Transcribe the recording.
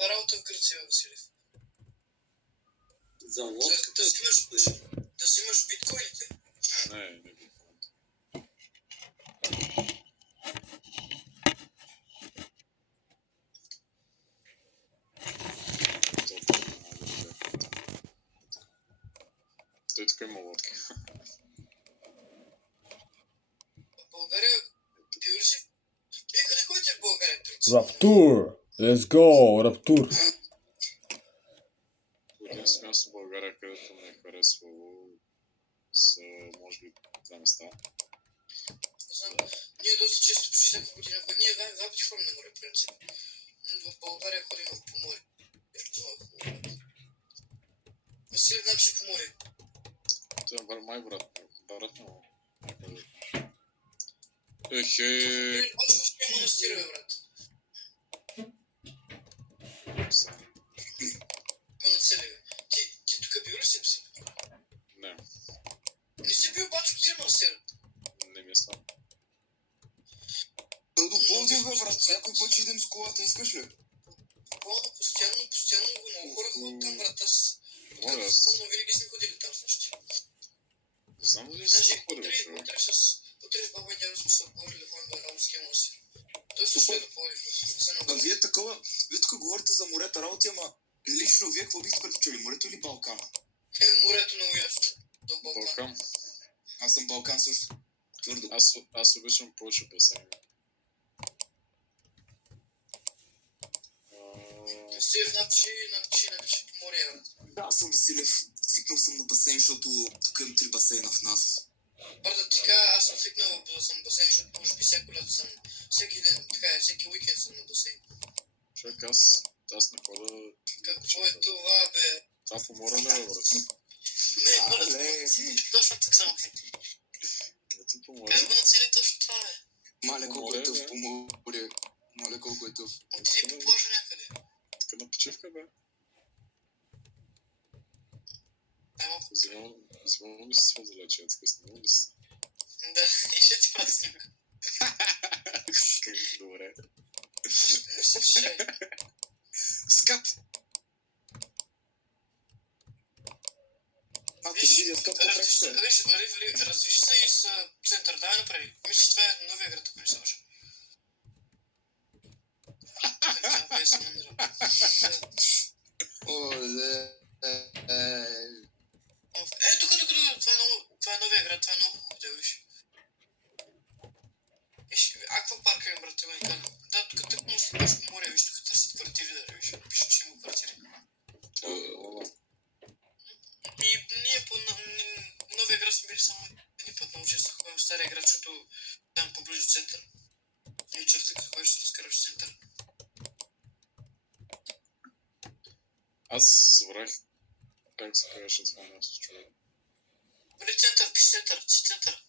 каква работа в Гърция, Василев? За лодката... Да взимаш биткоините? Не биткоин. Той тук има лодки. В България, ти ли си? Къде ходите в България? Раптур! Let's go! Раптур! Единственото място в България, където ме е харесвало, са, може би, два места. Не знам, ние доста често, почти всяка година, ние два пъти ходим на море, в принцип. В България ходим по море. Василев, значи по море. Това е май брат му. Ехе... Бачов ще манастира, бе, брат. Манастира, ти тук бил ли си, пси? Не. Не си бил Бачов, ти манастира? Не мисля. До Пловдив, бе, брат, някой път ще идем с колата, искаш ли? Постоянно много хора ходят там, брат, аз... Откакто се помня, винаги сме ходили там с нощи. Не знам дали си се ходил, човек. Утре с баба и дядо сме се отговорили да ходим до Арабския манастир. Той също е да Пловдив. Вие тук говорите за морета работи, ама лично вие какво бихте предпочели, морето или Балкана? Морето много ясно. До Балкан. Аз съм Балкан също. Твърдо. Аз обичам повече басейн. Василев, напиши по море, брат. Да, аз съм Василев. Свикнал съм на басейн, защото тук имам 3 басейна в нас. Брата, така, аз съм свикнал да съм басейн, защото може би всяко лято съм, всеки ден, така е, всеки уикенд съм на басейн. Човек, аз не хода... Какво е това, бе? Това по море ли е, брат? Не, брат, точно тук съм. Ето по море. Как го нацели точно това, бе? Мале, колко е тъв по море. Мале, колко е тъв. Отиди по плажа някъде. Така на почивка, бе. Взимам ли си с далече, така снимам ли си? Да, и ще ти пратя снимка. Добре. Ще. Скап! Виж, развижи се и с център, давай направи. Мисля, че това е новия град, ако не се лъжа. Тук, това е новия град, това е много хубаво, виж. Виж, аквапарк е, брат, да, тук тък може да бъдеш по море, виж, тук търсят квартири, да виж, пише, че има квартири. И ние по новия град сме били само един път, много често ходим в стария град, защото там поблизо център. И често като ходиш да разкараш в център. Аз забравих как се казваше това място, човек. Бъде център, пиши център,